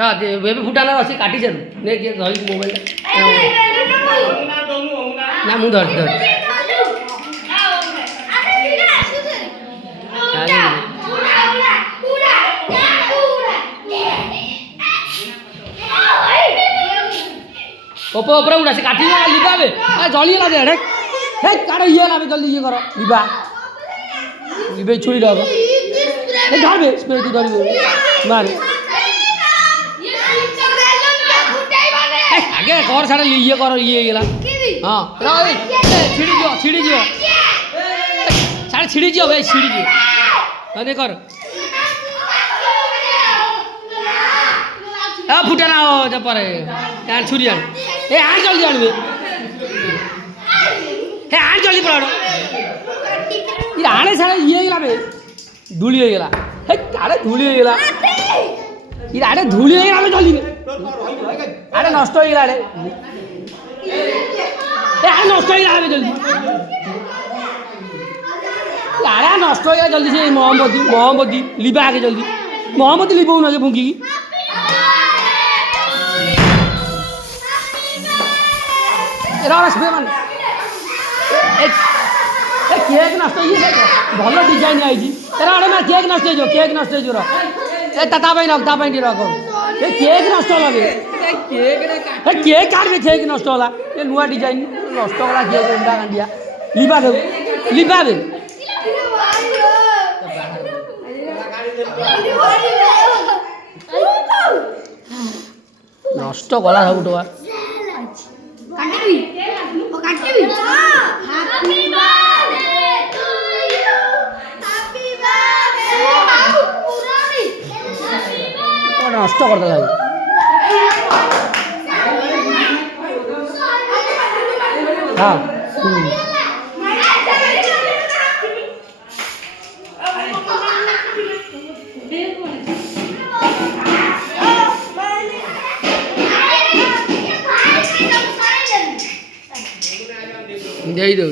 ହଁ ଏବେ ଫୁଟାଣ ଅଛି କାଟି ଚାଲୁ ନେ କିଏ ଧରିକି ମୋବାଇଲଟା ନା ମୁଁ ଧରିଛି ओपो ऊपर उड़ा से काटी लिबा बे जली ला दे हे काट ये ला बे जल्दी ये करो लिबा लिबे छुरी दो ए धर बे स्प्रे तू धर मार आगे कर साडे ये करो ये गेला हां रे छिड़ी जियो साडे छिड़ी जियो बे छिड़ी जियो अरे कर आ फुटा ना हो जपरे यार छुरी आन ए आन जल्दी आन बे हे आन जल्दी पड़ो ये आने सारे ये गेला बे धूली हो गेला हे अरे धूली हो गेला ये अरे धूली हो गेला बे जल्दी अरे नष्ट हो गेला अरे ए अरे नष्ट हो गेला बे जल्दी अरे नष्ट हो गेला जल्दी से मोहम्मदी लिबा आगे जल्दी मोहम्मदी लिबो ना के भूंगी रस बे मान ए केक नष्ट हो भल डिजाइन आई तेरा अरे मैं केक नष्ट हो केक नष्ट हो ए ता भाई रख ता भाई रख ए केक नष्ट होला बे केक काट बे केक नष्ट होला ए नुआ डिजाइन नष्ट होला केक उंडा कांडिया लिबा बे नष्ट गला सबुटवा काटिबी ओ काटिबी happy birthday to you happy birthday पुरानी हैप्पी बर्थडे नष्ट कर देला हां दे दो